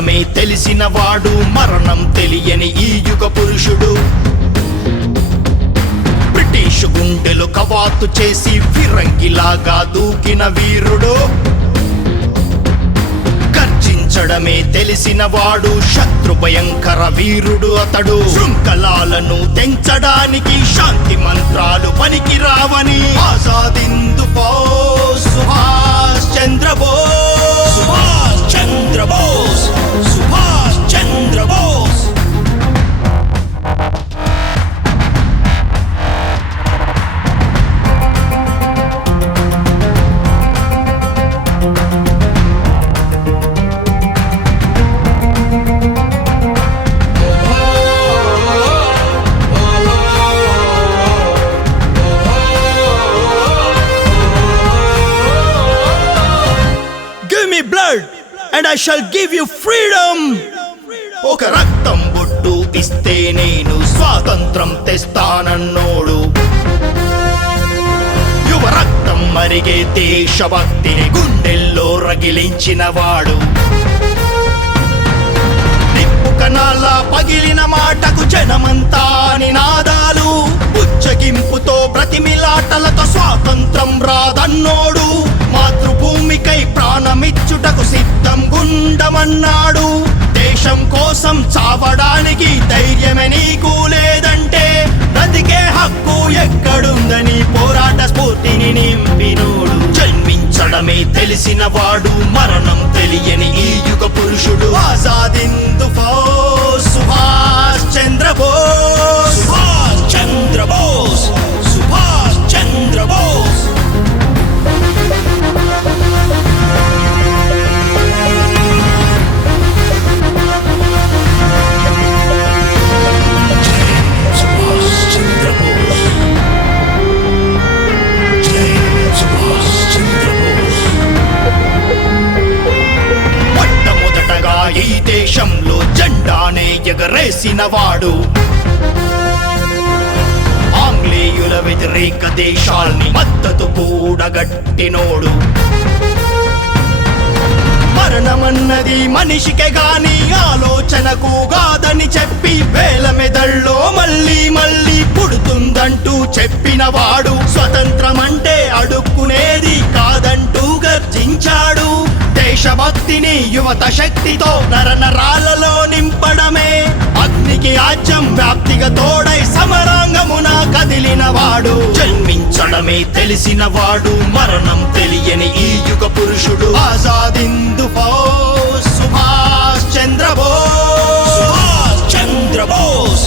జన్మించడమే తెలిసిన వాడు మరణం తెలియని ఈ యుగ పురుషుడు. బ్రిటిష్ గుండెలు కవాతు చేసి ఫిరంగిలాగా దూకిన వీరుడు. గర్జించడమే తెలిసిన వాడు శత్రు భయంకర వీరుడు అతడు. శృంఖలాలను తెంచడానికి శాంతి మంత్రాలు పనికి రావని ఆజాదిందు Subhash Chandrabose, Subhash Chandrabose, Subhash Chandrabose. And I shall give you freedom. ఒక రక్తం బొట్టు ఇస్తే నేను స్వాతంత్రం తెస్తానన్నోడు. యువ రక్తం మరిగే దేశభక్తిని గుండెల్లో రగిలించిన వాడు. నిప్పు కణాల పగిలిన మాటకు జనమంతా నినాదాలు. ఉచ్చగింపుతో బ్రతిమిలాటలతో స్వాతంత్రం రాదన్నోడు. మాతృభూమికై ప్రాణమిచ్చుటకు సిద్ధం గుండమన్నాడు. దేశం కోసం చావడానికి ధైర్యమే నీకు లేదంటే బ్రతికే హక్కు ఎక్కడుందని పోరాట స్ఫూర్తిని నింపినోడు. జన్మించడమే తెలిసిన వాడు మరణం తెలియని ఈ యుగ పురుషుడు. ఆజాదిందు సుభాష్ చంద్రబోస్, సుభాష్ చంద్రబోస్, సుభాష్ చంద్రబోస్. ఈ దేశంలో జెండానే ఎగరేసిన వాడు. ఆంగ్లేయుల వ్యతిరేక దేశాల్ని మద్దతు కూడగట్టినోడు. మరణమన్నది మనిషికే గాని ఆలోచనకు కాదని చెప్పి వేల మెదళ్ళలో మళ్ళీ మళ్ళీ పుడుతుందంటూ చెప్పిన వాడు. స్వతంత్రమంటే అడుక్కునేది కాదంటూ గర్జించాడు. దేశభక్తిని యువత శక్తితో నరనరాలలో నింపడమే అగ్నికి ఆజ్యం వ్యాప్తిగా తోడై సమరాంగమున కదిలిన వాడు. జన్మించడమే తెలిసిన వాడు మరణం తెలియని ఈ యుగ పురుషుడు. ఆజాదిందు సుభాష్ చంద్రబోస్, సుభాష్ చంద్రబోస్.